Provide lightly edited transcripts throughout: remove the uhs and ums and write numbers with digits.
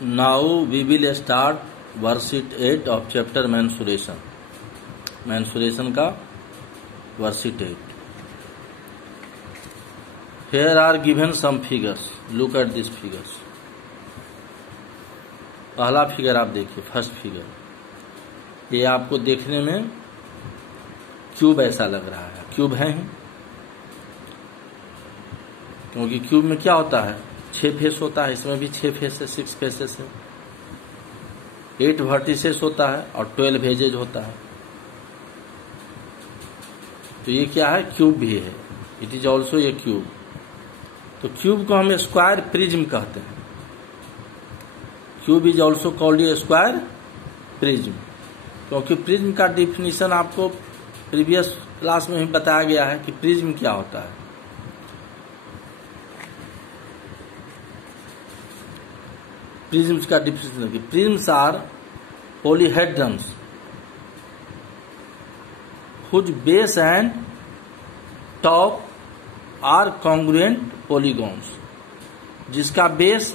Now we will start worksheet 8 of chapter mensuration. Mensuration का worksheet 8. Here are given some figures. Look at these figures. पहला figure आप देखिए, first figure. ये आपको देखने में क्यूब ऐसा लग रहा है। क्यूब है, क्योंकि क्यूब में क्या होता है, 6 फेस होता है। इसमें भी 6 फेस है, 6 फेसेस है। 8 वर्टिसेस होता है और 12 एजेज होता है। तो ये क्या है, क्यूब भी है। It is also a cube. तो क्यूब को हम स्क्वायर प्रिज्म कहते हैं। Cube is also called a square prism, क्योंकि प्रिज्म का डिफिनीशन आपको प्रीवियस क्लास में ही बताया गया है कि प्रिज्म क्या होता है। प्रिज्म्स का डिफिनीशन कि prisms are polyhedrons whose base and top are congruent polygons. जिसका बेस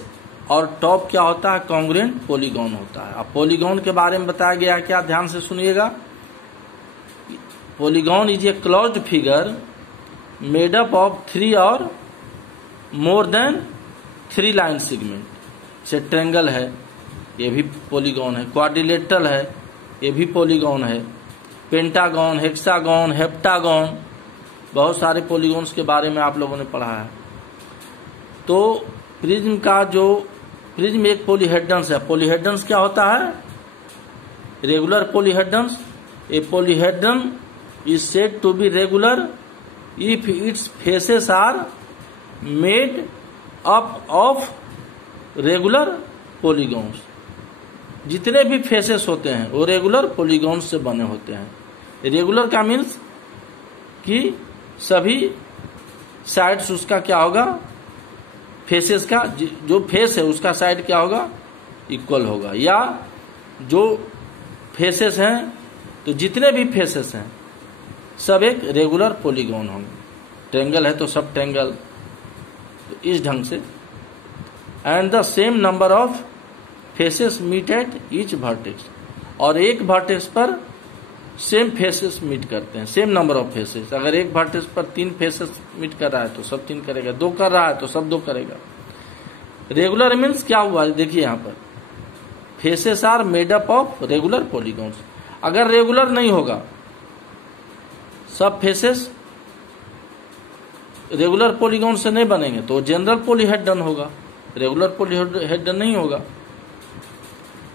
और टॉप क्या होता है, कॉन्ग्रुएंट पॉलीगॉन होता है। अब पॉलीगॉन के बारे में बताया गया है, क्या ध्यान से सुनिएगा। Polygon is a closed figure made up of 3 और मोर देन 3 लाइन सेगमेंट। से ट्रेंगल है, ये भी पॉलीगॉन है। क्वाड्रिलेटरल है, ये भी पॉलीगॉन है। पेंटागॉन, हेक्सागॉन, हेप्टागॉन, बहुत सारे पॉलीगॉन्स के बारे में आप लोगों ने पढ़ा है। तो प्रिज्म का जो प्रिज्म एक पॉलीहेड्रन्स है। पॉलीहेड्रन्स क्या होता है, regular polyhedrons. A polyhedron is said to be regular if its faces are made up of regular polygons. जितने भी फेसेस होते हैं वो रेगुलर पॉलीगॉन्स से बने होते हैं। रेगुलर का मीन्स कि सभी साइड्स उसका क्या होगा, फेसेस का जो फेस है उसका साइड क्या होगा, इक्वल होगा। या जो फेसेस हैं, तो जितने भी फेसेस हैं सब एक रेगुलर पॉलीगॉन होंगे। ट्रेंगल है तो सब ट्रेंगल, तो इस ढंग से। And the same number of faces meet at each vertex. और एक वर्टेक्स पर सेम फेसेस मीट करते हैं, सेम नंबर ऑफ फेसेस। अगर एक वर्टेक्स पर 3 फेसेस मीट कर रहा है तो सब 3 करेगा, 2 कर रहा है तो सब 2 करेगा। रेगुलर मीन्स क्या हुआ, देखिए यहां पर faces are made up of regular polygons. अगर रेगुलर नहीं होगा, सब फेसेस रेगुलर पॉलीगॉन से नहीं बनेंगे, तो जनरल पॉलीहेड्रन होगा, रेगुलर पॉलीहेड्रन नहीं होगा।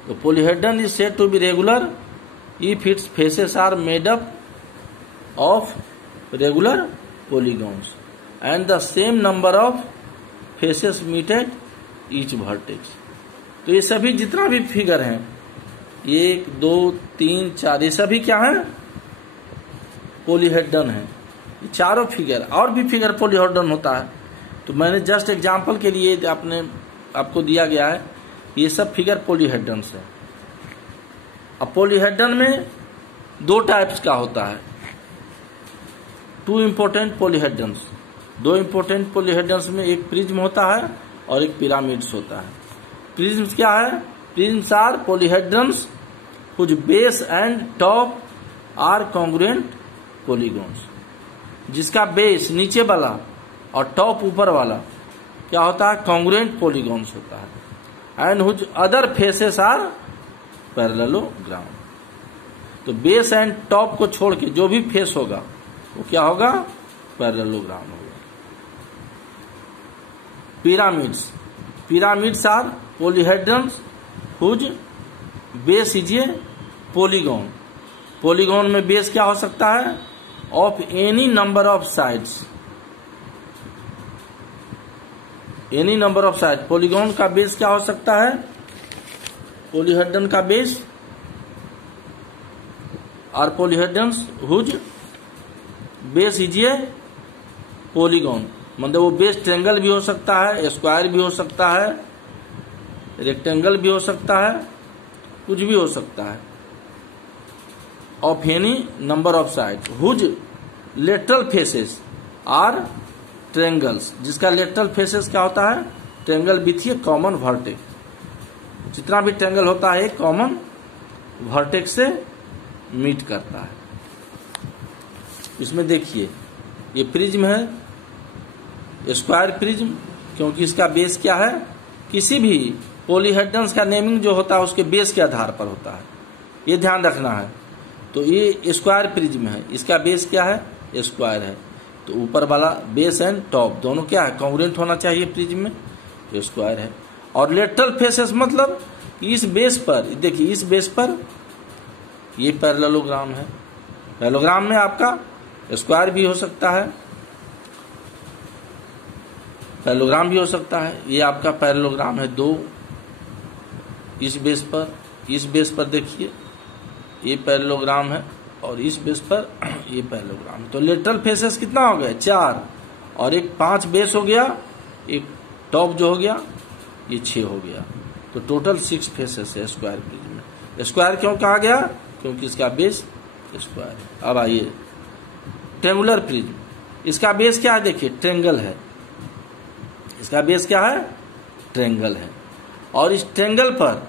तो polyhedron is said to be regular if its faces are made up of regular polygons and the same number of faces meet at each vertex। तो ये सभी जितना भी फिगर हैं, 1 2 3 4, ये सभी क्या है, पॉलीहेड्रन है। ये चारों फिगर, और भी फिगर पॉलीहेड्रन होता है। तो मैंने जस्ट एग्जांपल के लिए आपको दिया गया है, ये सब फिगर पॉलीहेड्रन है। अब पॉलीहेड्रन में 2 टाइप्स का होता है। 2 इंपोर्टेंट पॉलीहेड्रन्स। 2 इंपोर्टेंट पॉलीहेड्रन्स में एक प्रिज्म होता है और एक पिरामिड्स होता है। प्रिज्म्स क्या है, prisms are polyhedrons whose base and top are congruent polygons. जिसका बेस नीचे वाला और टॉप ऊपर वाला क्या होता है, कॉन्ग्रुएंट पॉलीगॉन्स होता है। And whose other faces are parallelogram. तो बेस एंड टॉप को छोड़ के जो भी फेस होगा वो क्या होगा, पैरेललोग्राम होगा। Pyramids, pyramids are polyhedrons whose base is a polygon. Polygon में बेस क्या हो सकता है, of any number of sides. Any number of side. Polygon का बेस क्या हो सकता है, पॉलीहेड्रन का base are polyhedrons whose base is a polygon. मतलब वो बेस ट्रेंगल भी हो सकता है, स्क्वायर भी हो सकता है, रेक्टेंगल भी हो सकता है, कुछ भी हो सकता है। Of any number of side whose lateral faces are triangles. जिसका लेटरल फेसेस क्या होता है, triangle with a common vertex. जितना भी ट्रायंगल होता है एक कॉमन वर्टेक्स से मीट करता है। इसमें देखिए ये प्रिज्म है, स्क्वायर प्रिज्म, क्योंकि इसका बेस क्या है, किसी भी पॉलीहेड्रन्स का नेमिंग जो होता है उसके बेस के आधार पर होता है, ये ध्यान रखना है। तो ये स्क्वायर प्रिज्म है, इसका बेस क्या है, स्क्वायर है। तो ऊपर वाला बेस एंड टॉप दोनों क्या है, कॉन्ग्रुएंट होना चाहिए प्रिज्म में, तो स्क्वायर है। और लेटरल फेसेस मतलब इस बेस पर, देखिए इस बेस पर ये पैरेललोग्राम है। पैरेललोग्राम में आपका स्क्वायर भी हो सकता है, पैरेललोग्राम भी हो सकता है। ये आपका पैरेललोग्राम है दो, इस बेस पर देखिए ये पैरेललोग्राम है, और इस बेस पर ये पैरेललोग्राम है। तो लेटरल फेसेस कितना हो गया, 4, और एक 5 बेस हो गया, एक टॉप जो हो गया ये 6 हो गया। तो टोटल 6 फेसेस है स्क्वायर प्रिज्म में। स्क्वायर क्यों कहा गया, क्योंकि इसका बेस स्क्वायर है। अब आइए ट्रायंगुलर प्रिज्म, इसका बेस क्या है, देखिए ट्रायंगल है, इसका बेस क्या है, ट्रायंगल है। और इस ट्रायंगल पर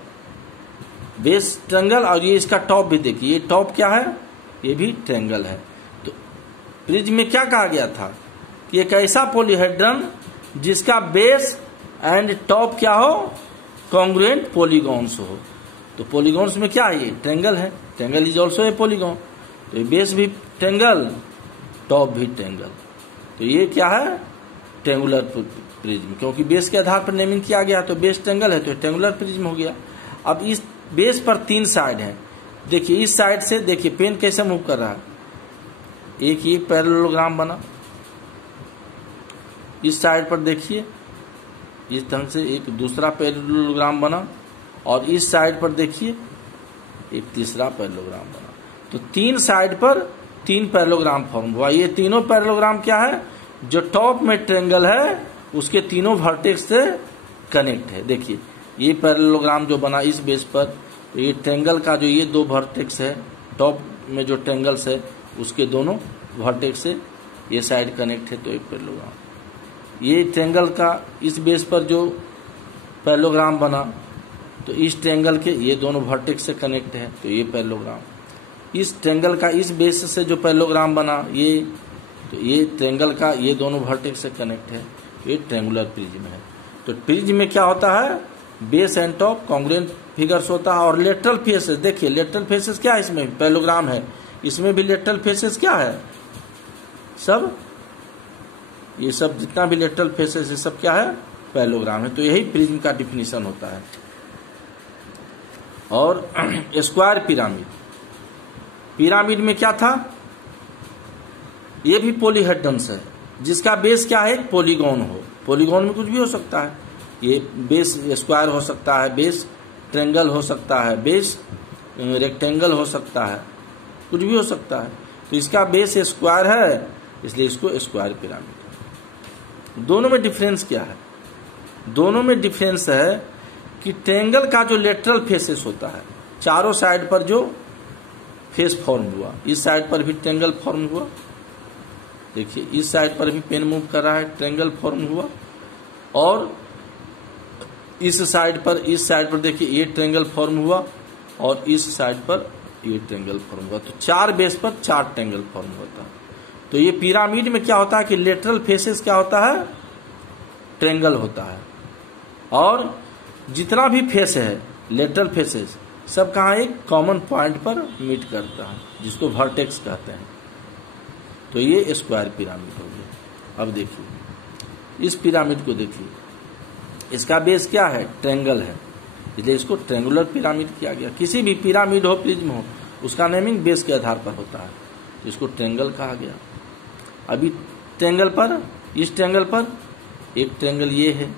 बेस ट्रायंगल, और ये इसका टॉप भी देखिए, ये टॉप क्या है, ये भी ट्रायंगल है। तो प्रिज्म में क्या कहा गया था कि एक ऐसा पॉलीहेड्रन जिसका बेस एंड टॉप क्या हो, कॉन्ग्रुएंट पॉलीगॉन्स हो। तो पॉलीगॉन्स में क्या है, ये ट्रायंगल है, triangle is also a polygon. तो ये बेस भी ट्रायंगल, टॉप भी ट्रायंगल। तो ये क्या है, ट्रायंगुलर प्रिज्म, क्योंकि बेस के आधार पर नेमिंग किया गया, तो बेस ट्रायंगल है तो ट्रायंगुलर प्रिज्म हो गया। अब इस बेस पर 3 साइड हैं, देखिए इस साइड से देखिए पेन कैसे मूव कर रहा है, एक ये पैरेललोग्राम बना, इस साइड पर देखिए इस ढंग से एक दूसरा पैरेललोग्राम बना, और इस साइड पर देखिए एक तीसरा पैरेललोग्राम बना। तो 3 साइड पर 3 पैरेललोग्राम फॉर्म हुआ। ये तीनों पैरेललोग्राम क्या है, जो टॉप में ट्रायंगल है उसके तीनों वर्टेक्स से कनेक्ट है। देखिए ये पैरेललोग्राम जो बना इस बेस पर, तो ये ट्रायंगल का जो ये 2 वर्टेक्स है, टॉप में जो ट्रायंगल्स है उसके दोनों वर्टेक्स से ये साइड कनेक्ट है, तो एक पैरेललोग्राम। ये ट्रायंगल का इस बेस पर जो पैरेललोग्राम बना, तो इस ट्रायंगल के ये दोनों वर्टेक्स से कनेक्ट है, तो ये पैरेललोग्राम। इस ट्रायंगल का इस बेस से जो पैरेललोग्राम बना ये, तो ये ट्रायंगल का ये दोनों वर्टेक्स से कनेक्ट है, ये ट्रायंगुलर प्रिज्म है। तो प्रिज्म में क्या होता है, base and top congruent figures होता है। और लेटरल फेसेस, देखिए लेटरल फेसेस क्या है, इसमें पैरेललोग्राम है, इसमें भी लेटरल फेसेस क्या है, सब ये सब जितना भी लेटरल फेसेस है सब क्या है, पैरेललोग्राम है। तो यही प्रिज्म का डिफिनीशन होता है। और स्क्वायर पिरामिड, पिरामिड में क्या था, ये भी पॉलीहेड्रन्स है जिसका बेस क्या है, पॉलीगॉन हो। पॉलीगॉन में कुछ भी हो सकता है, ये बेस स्क्वायर हो सकता है, बेस ट्रायंगल हो सकता है, बेस रेक्टेंगल हो सकता है, कुछ भी हो सकता है। तो इसका बेस स्क्वायर है, इसलिए इसको स्क्वायर पिरामिड। दोनों में डिफरेंस क्या है, दोनों में डिफरेंस है कि ट्रायंगल का जो लेटरल फेसेस होता है, चारों साइड पर जो फेस फॉर्म हुआ, इस साइड पर भी ट्रायंगल फॉर्म हुआ, देखिए इस साइड पर भी पेन मूव कर रहा है, ट्रायंगल फॉर्म हुआ। और इस साइड पर देखिए ये ट्रायंगल फॉर्म हुआ, और इस साइड पर ये ट्रायंगल फॉर्म हुआ। तो 4 बेस पर 4 ट्रायंगल फॉर्म होता है। तो ये पिरामिड में क्या होता है कि लेटरल फेसेस क्या होता है, ट्रायंगल होता है। और जितना भी फेस है लेटरल फेसेस सब कहाँ एक कॉमन पॉइंट पर मीट करता है, जिसको वर्टेक्स कहते हैं। तो ये स्क्वायर पिरामिड हो गया। अब देखिए इस पिरामिड को देखिए, इसका बेस क्या है, ट्रायंगल है, इसलिए इसको ट्रायंगुलर पिरामिड किया गया। किसी भी पिरामिड हो, प्रिज्म हो, उसका नेमिंग बेस के आधार पर होता है, तो इसको ट्रायंगल कहा गया। अभी ट्रायंगल पर, इस ट्रायंगल पर एक ट्रायंगल ये है,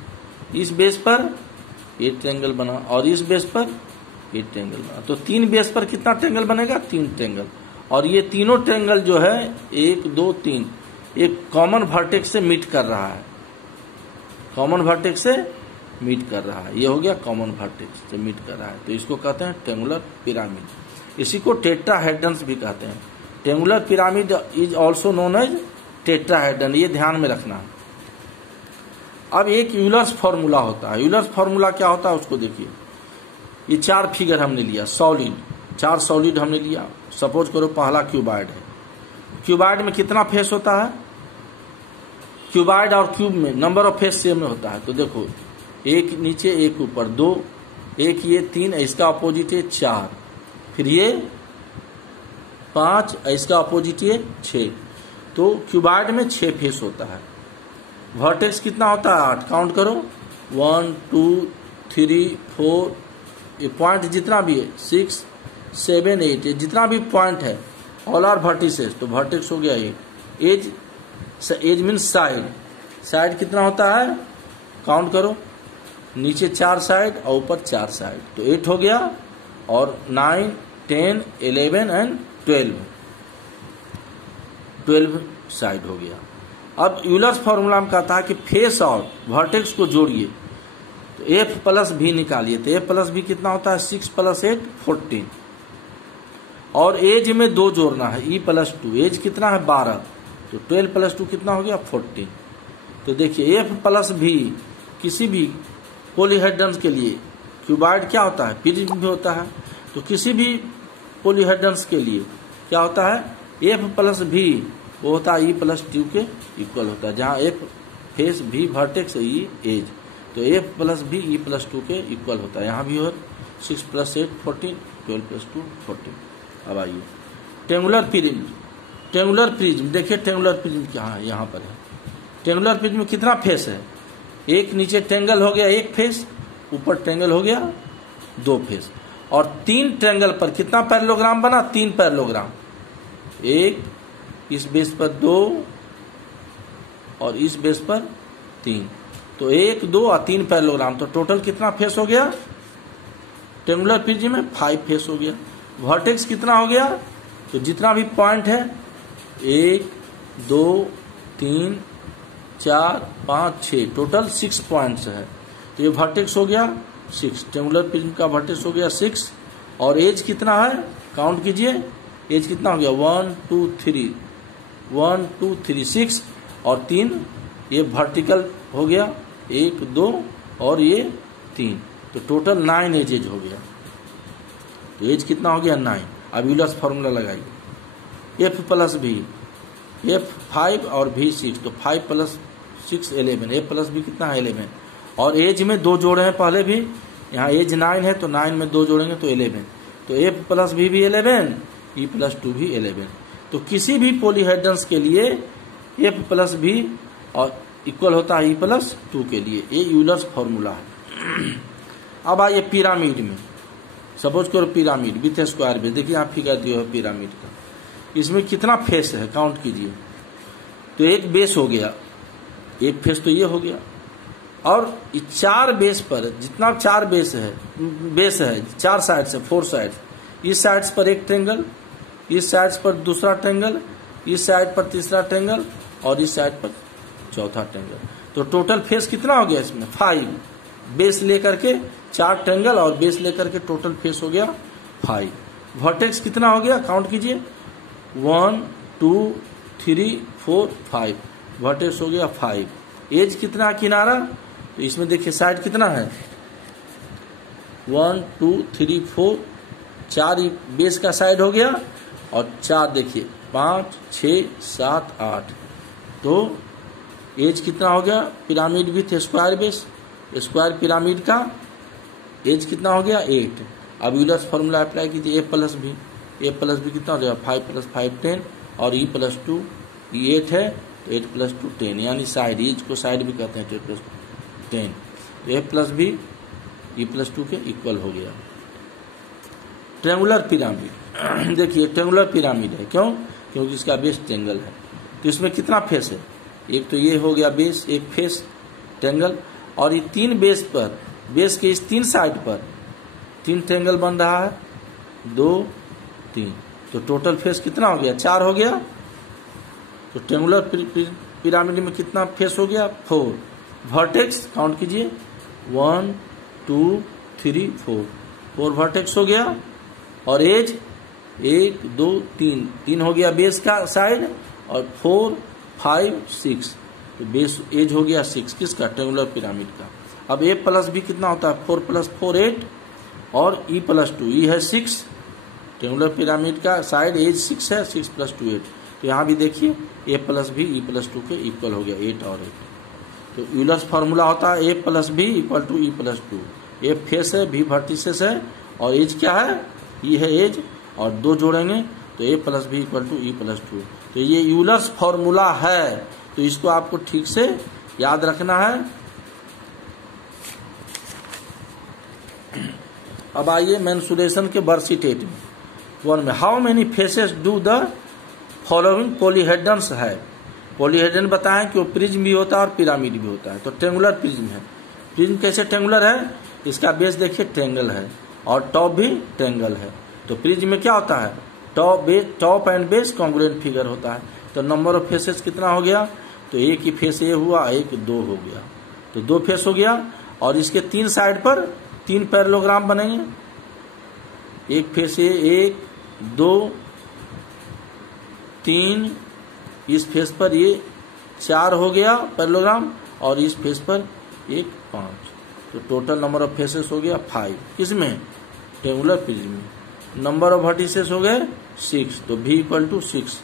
इस बेस पर ये ट्रायंगल बना, और इस बेस पर ये ट्रायंगल बना। तो 3 बेस पर कितना ट्रायंगल बनेगा, 3 ट्रायंगल। और ये तीनों ट्रायंगल जो है 1 2 3 एक कॉमन वर्टेक्स से मीट कर रहा है, कॉमन वर्टेक्स से मीट कर रहा है। ये हो गया कॉमन वर्टेक्स से मीट कर रहा है, तो इसको कहते हैं ट्रायंगुलर पिरामिड। इसी को टेट्राहेड्रन्स भी कहते हैं। Triangular pyramid is also known as tetrahedron, ये ध्यान में रखना है। अब एक यूलर्स फॉर्मूला होता है। यूलर्स फॉर्मूला क्या होता है उसको देखिए। ये 4 फिगर हमने लिया सॉलिड, 4 सॉलिड हमने लिया। सपोज करो पहला क्यूबॉइड है। क्यूबॉइड में कितना फेस होता है? क्यूबॉइड और क्यूब में नंबर ऑफ फेस सेम में होता है। तो देखो एक नीचे एक ऊपर, 2, एक ये 3, इसका अपोजिट है 4, फिर ये 5, इसका अपोजिट है 6। तो क्यूबॉइड में 6 फेस होता है। वर्टेक्स कितना होता है? 8। काउंट करो 1 2 3 4, ये पॉइंट जितना भी है 6 7 8, ये जितना भी पॉइंट है ऑल आर वर्टिसेस। तो वर्टेक्स हो गया ये। As means side. साइड कितना होता है? काउंट करो, नीचे 4 साइड और ऊपर 4 साइड, तो 8 हो गया। और 9 10 11 एंड 12 साइड हो गया। अब यूलर्स फॉर्मूला में कहता है कि फेस और वर्टेक्स को जोड़िए, तो F प्लस भी निकालिए। तो F प्लस भी कितना होता है? 6 + 8 14। और एज में 2 जोड़ना है, E + 2। एज कितना है? 12, तो 12 + 2 कितना हो गया? 14। तो देखिए F प्लस भी किसी भी पॉलीहेड्रन के लिए, क्यूबॉइड क्या होता है? प्रिज्म भी होता है। तो किसी भी पॉलीहेड्रन के लिए क्या होता है? F प्लस भी वो होता है E + 2 के इक्वल होता है, जहाँ F फेस भी वर्टेक्स E एज, तो F प्लस भी E + 2 के इक्वल होता है। यहाँ भी हो 6 + 8 14, 12 + 2 14। अब आइए ट्रेंगुलर प्रिज्म। ट्रेंगुलर प्रिज्म देखिए, ट्रेंगुलर प्रिज्म कहाँ है? यहाँ पर है। ट्रेंगुलर प्रिज्म में कितना फेस है? एक नीचे ट्रेंगल हो गया 1 फेस, ऊपर ट्रेंगल हो गया 2 फेस, और 3 ट्रेंगल पर कितना पैरेललोग्राम बना? 3 पैरेललोग्राम। एक इस बेस पर 2 और इस बेस पर 3, तो 1 2 और 3 पैरेललोग्राम। तो टोटल कितना फेस हो गया? ट्रेंगुलर प्रिज्म में 5 फेस हो गया। वर्टेक्स कितना हो गया? तो जितना भी पॉइंट है 1 2 3 4 5 6, टोटल 6 पॉइंट्स है। तो ये वर्टेक्स हो गया 6। ट्रेंगुलर प्रिज्म का वर्टेक्स हो गया 6। और एज कितना है? काउंट कीजिए, एज कितना हो गया? 1 2 3 1 2 3 6, और 3 ये वर्टिकल हो गया 1 2 और ये 3, तो टोटल 9 एज हो गया। तो एज कितना हो गया? 9। अब यूलर्स फॉर्मूला लगाइए। F प्लस भी, F 5 और V 6, तो 5 + 6 11। F प्लस भी कितना है? 11। और एज में 2 जोड़े हैं पहले भी, यहाँ एज 9 है तो 9 में 2 जोड़ेंगे तो 11। तो F प्लस भी 11, E + 2 भी 11। तो किसी भी पॉलीहेड्रन के लिए F प्लस भी और इक्वल होता है E + 2 के लिए। ये यूलर्स फॉर्मूला है। अब आइए पिरामिड में। सपोज करो पिरामिड विथ स्क्वायर बेस। देखिए यहाँ फिगर दिया है पिरामिड का। इसमें कितना फेस है? काउंट कीजिए। तो एक बेस हो गया, एक फेस तो ये हो गया, और 4 बेस पर जितना 4 बेस है 4 साइड से 4 साइड, इस साइड पर एक ट्रेंगल, इस साइड पर दूसरा ट्रेंगल, इस साइड पर तीसरा ट्रेंगल, और इस साइड पर चौथा ट्रेंगल। तो टोटल फेस कितना हो गया? इसमें 5 बेस लेकर के 4 ट्रेंगल और बेस लेकर के टोटल फेस हो गया 5। वर्टेक्स कितना हो गया? काउंट कीजिए 1 2 3 4 5, वर्टेक्स हो गया 5। एज कितना किनारा? तो इसमें देखिए साइड कितना है? 1 2 3 4, 4 बेस का साइड हो गया, और 4 देखिए 5 6 7 8। तो एज कितना हो गया? Pyramid with square base, square pyramid का एज कितना हो गया? 8। अब यूलर्स फॉर्मूला अप्लाई कीजिए। A प्लस भी, A प्लस भी कितना हो जाएगा? 5 + 5 10, और E + 2, ये 8 है तो 8 + 2 10, यानी साइड, एज को साइड भी कहते हैं, 8 + 10। तो A प्लस भी E + 2 के इक्वल हो गया। ट्रेंगुलर पिरामिड देखिए, ट्रेंगुलर पिरामिड है क्यों? क्योंकि इसका बेस ट्रेंगल है। तो इसमें कितना फेस है? एक तो ये हो गया बेस, एक फेस ट्रेंगल, और ये 3 बेस पर, बेस के इस 3 साइड पर 3 ट्रेंगल बन रहा है, 2 3, तो टोटल फेस कितना हो गया? 4 हो गया। तो ट्रेंगुलर पिरामिड में कितना फेस हो गया? 4। वर्टेक्स काउंट कीजिए 1 2 3 4 वर्टेक्स हो गया। और एज 1 2 3 हो गया बेस का साइड, और 4 5 6, तो बेस एज हो गया 6 किसका? ट्रेंगुलर पिरामिड का। अब A प्लस भी कितना होता है? 4 + 4 8, और ई प्लस टू, ई है 6, ट्रेंगुलर पिरामिड का साइड एज 6 है, 6 + 2 8। तो यहाँ भी देखिए ए प्लस भी ई प्लस टू के इक्वल हो गया, 8 और 8। तो यूलर्स फार्मूला होता है A plus B equal to E plus two. A face है, बी वर्टिसेस है, और एज क्या है, ई है एज, और 2 जोड़ेंगे तो A plus B equal to E plus two. तो ये यूलर्स फार्मूला है, तो इसको आपको ठीक से याद रखना है। अब आइए मेंसुरेशन के वर्सिटेट में, वन में how many faces do the following polyhedrons है। पॉलीहेड्रन बताएं कि वो प्रिज्म भी होता है और पिरामिड भी होता है। तो ट्रेंगुलर प्रिज्म है। प्रिज्म कैसे ट्रेंगुलर है, इसका बेस देखिए ट्रेंगल है और टॉप भी ट्रेंगल है। तो प्रिज्म में क्या होता है, top and base congruent figure होता है। तो नंबर ऑफ फेसेस कितना हो गया, तो एक ही फेस ए हुआ, एक 2 हो गया, तो 2 फेस हो गया। और इसके 3 साइड पर 3 पैरेललोग्राम बनेंगे, एक फेस ए 1 2 3, इस फेस पर ये 4 हो गया पैरेललोग्राम, और इस फेस पर एक 5। तो टोटल नंबर ऑफ फेसेस हो गया 5। किसमें, ट्रेंगुलर प्रिज्म में। नंबर ऑफ वर्टिसेस हो गए 6, तो v इक्वल टू 6,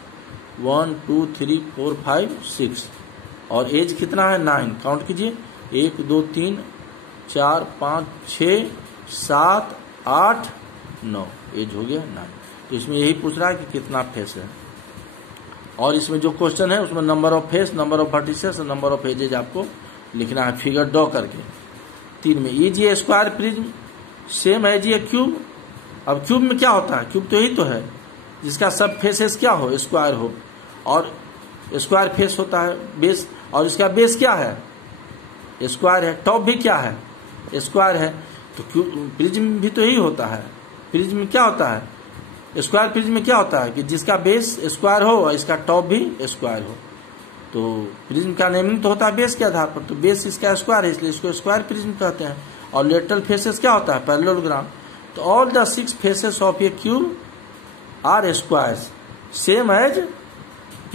1 2 3 4 5 6। और एज कितना है 9, काउंट कीजिए 1 2 3 4 5 6 7 8 9, एज हो गया 9। तो इसमें यही पूछ रहा है कि कितना फेस है। और इसमें जो क्वेश्चन है उसमें number of face, number of vertices और नंबर ऑफ एजेज आपको लिखना है फिगर ड्रॉ करके। 3 में is a square prism same as a cube. अब क्यूब में क्या होता है, क्यूब तो यही तो है जिसका सब फेसेस क्या हो, स्क्वायर हो, और स्क्वायर फेस होता है बेस, और इसका बेस क्या है, स्क्वायर है, टॉप भी क्या है, स्क्वायर है। तो क्यूब प्रिज्म भी तो यही होता है। प्रिज्म में क्या होता है, स्क्वायर प्रिज्म में क्या होता है कि जिसका बेस स्क्वायर हो और इसका टॉप भी स्क्वायर हो। तो प्रिज्म का नेमिंग तो होता है बेस के आधार पर, तो बेस इसका स्क्वायर है इसलिए इसको स्क्वायर प्रिज्म कहते हैं। और लेटरल फेसेस क्या होता है, पैरेललोग्राम। तो all the 6 faces of a cube are squares same as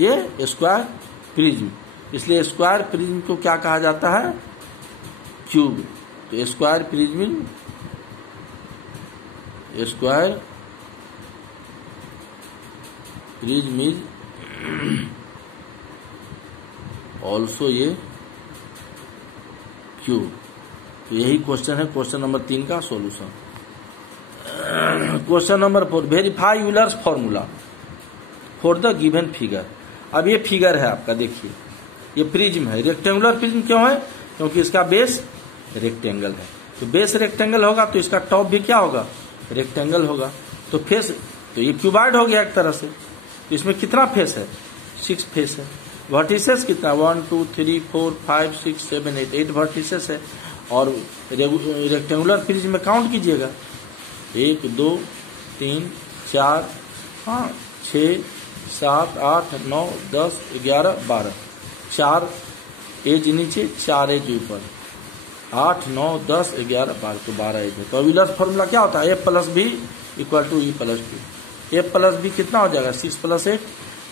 ये स्क्वायर प्रिज्म, इसलिए स्क्वायर प्रिज्म को क्या कहा जाता है, क्यूब। तो square prism, square prism is also ये क्यूब। तो यही क्वेश्चन है, क्वेश्चन नंबर 3 का solution. Question number 4, verify Euler's formula for the given figure. अब ये फिगर है आपका, देखिए ये प्रिज्म है, रेक्टेंगुलर प्रिज्म क्यों है, क्योंकि इसका बेस रेक्टेंगल है। तो बेस रेक्टेंगल होगा तो इसका टॉप भी क्या होगा, रेक्टेंगल होगा। तो फेस, तो ये क्यूबॉइड हो गया एक तरह से। तो इसमें कितना फेस है, 6 फेस है। वर्टिसेस कितना, 1 2 3 4 5 6 7 8 वर्टिसेस है। और रेक्टेंगुलर प्रिज्म में काउंट कीजिएगा, 1 2 3 4 5 6 7 8 9 10 11 12, 4 एज नीचे 4 एज ऊपर, 8 9 10 11 12, तो 12 एज है। तो यूलर्स फॉर्मूला क्या होता है, A plus B equal to E plus two. A plus B कितना हो जाएगा, 6 + 8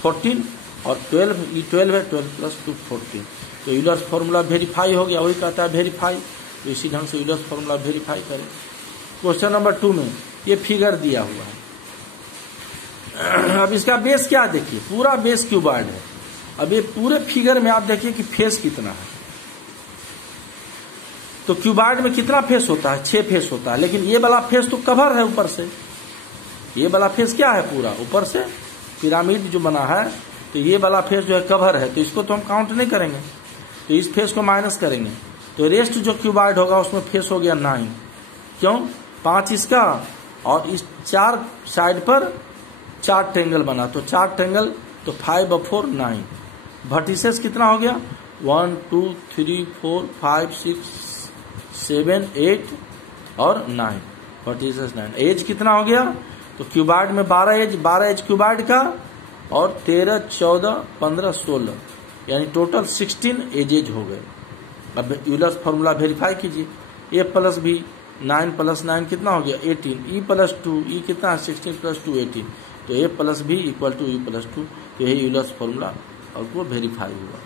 14, और 12 ई 12 है, 12 + 2 14। तो यूलर्स फॉर्मूला वेरीफाई हो गया, वही कहता है वेरीफाई। तो इसी ढंग से यूलर्स फॉर्मूला वेरीफाई करें। क्वेश्चन नंबर 2 में ये फिगर दिया हुआ है। अब इसका बेस क्या देखिए, पूरा बेस क्यूबॉइड है। अब ये पूरे फिगर में आप देखिए कि फेस कितना है। तो क्यूबॉइड में कितना फेस होता है, 6 फेस होता है, लेकिन ये वाला फेस तो कवर है ऊपर से। ये वाला फेस क्या है, पूरा ऊपर से पिरामिड जो बना है, तो ये वाला फेस जो है कवर है, तो इसको तो हम काउंट नहीं करेंगे, तो इस फेस को माइनस करेंगे। तो रेस्ट जो क्यूबॉइड होगा उसमें फेस हो गया 9, क्यों, 5 इसका, और इस 4 साइड पर 4 ट्रेंगल बना, तो 4 ट्रेंगल, तो 5 और 4 9। वर्टिसेस कितना हो गया, 1 2 3 4 5 6 7 8 और 9, वर्टिसेस 9। एज कितना हो गया, तो क्यूबॉइड में 12 एज क्यूबॉइड का, और 13 14 15 16, यानी टोटल 16 एजेज हो गए। अब यूलर्स फॉर्मूला वेरीफाई कीजिए, ए प्लस बी 9 + 9 कितना हो गया 18, ई प्लस 2 ई कितना 16 + 2 18, तो A plus B equal to E plus 2। तो यही यूलर्स फॉर्मूला और वो वेरीफाई हुआ।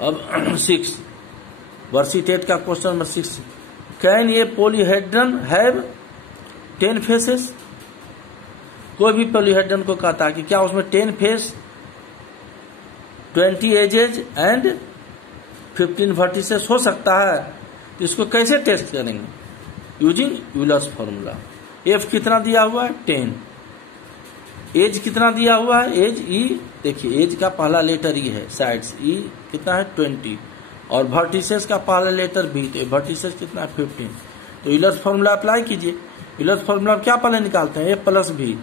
अब 6 वर्सिटेट का question number 6, can a polyhedron have 10 faces? कोई भी पॉलीहेड्रन को कहता है कि क्या उसमें 10 फेस, 20 एजेज एंड 15 वर्टिसेस हो सकता है? तो इसको कैसे टेस्ट करेंगे? Using Euler's formula. एफ कितना दिया हुआ है? 10। एज कितना दिया हुआ है? एज ई, देखिए एज का पहला लेटर ई है, साइड्स ई कितना है? 20, और वर्टिसेस का पहला लेटर बी, तो वर्टिसेस कितना है? 15। तो यूलर्स फॉर्मूला अप्लाई कीजिए। यूलर्स फॉर्मूला क्या पहले निकालते हैं? एफ प्लस भी,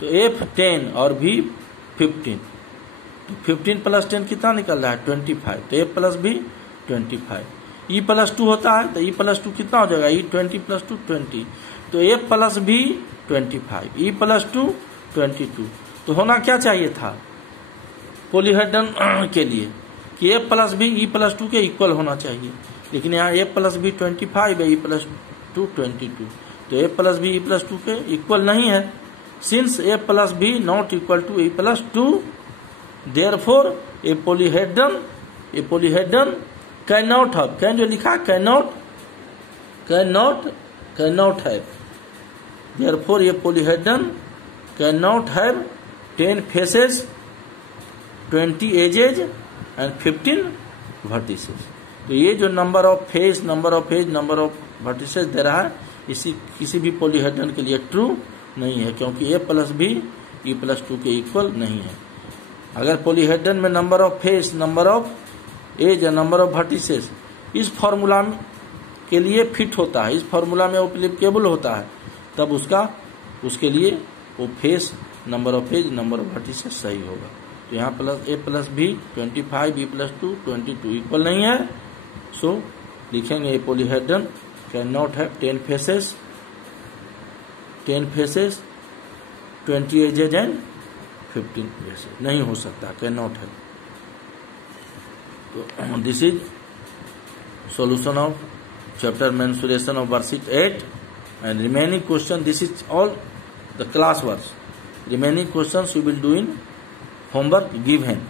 तो एफ 10 और भी 15, तो 15 प्लस 10 कितना निकल रहा है? 25। तो एफ प्लस भी 25। ई प्लस 2 होता है, तो ई प्लस 2 कितना हो जाएगा? ई 20 प्लस 2 20, तो एफ प्लस भी 25, ई प्लस 2 22। तो होना क्या चाहिए था पॉलीहेड्रन के लिए कि एफ प्लस भी ई प्लस 2 के इक्वल होना चाहिए, लेकिन यहाँ एफ प्लस भी 25 है, ई प्लस 2 22, तो एफ प्लस भी ई प्लस 2 के इक्वल नहीं है। Since F plus V not equal to E plus 2, therefore a polyhedron can not have, can जो लिखा can not have, therefore a polyhedron can not have 10 faces, 20 edges and 15 vertices. तो ये जो number of face, number of edge, number of vertices दे रहा है, इसी किसी भी पॉलीहेड्रन के लिए ट्रू नहीं है, क्योंकि ए प्लस भी ई प्लस 2 के इक्वल नहीं है। अगर पॉलीहेड्रन में number of face, number of edge या नंबर ऑफ वर्टिसेस इस फॉर्मूला के लिए फिट होता है, इस फॉर्मूला में एप्लीकेबल होता है, तब उसके लिए वो face, number of edge, number of vertices सही होगा। तो यहाँ प्लस ए प्लस भी 25, बी प्लस 2 22 इक्वल नहीं है, सो लिखेंगे a polyhedron can not have 10 faces, 20 edges and 15 faces, नहीं हो सकता, कैन नॉट हैव। तो this is solution of chapter mensuration of worksheet 8, and remaining question, this is all the class works. Remaining questions you will do in homework given.